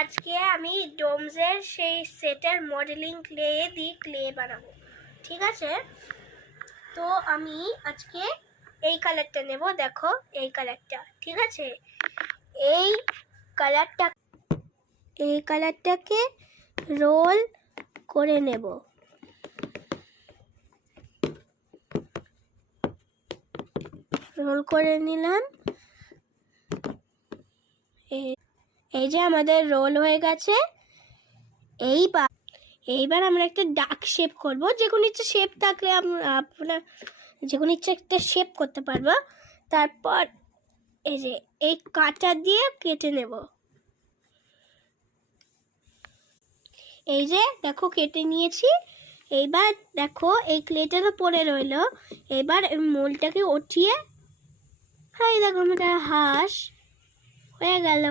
আজকে আমি ডোমসের সেই সেটের মডেলিং ক্লে দিয়ে ক্লে বানাবো, ঠিক আছে। তো আমি আজকে এই কালারটা নেব, দেখো এই কালারটা, ঠিক আছে। এই কালারটাকে রোল করে নেব। রোল করে নিলাম। এই যে আমাদের রোল হয়ে গেছে। এইবার আমরা একটা ডার্ক শেপ করব। যে কোনো ইচ্ছা শেপ থাকলে আপনার যে কোনো ইচ্ছা একটা শেপ করতে পারবো। তারপর এই যে এই কাঁটা দিয়ে কেটে নেব। এই যে দেখো কেটে নিয়েছি। এইবার দেখো এই ক্লেটা তো পড়ে রইলো। এবার মোলটাকে উঠিয়ে দেখো আমাদের হাঁস হয়ে গেল।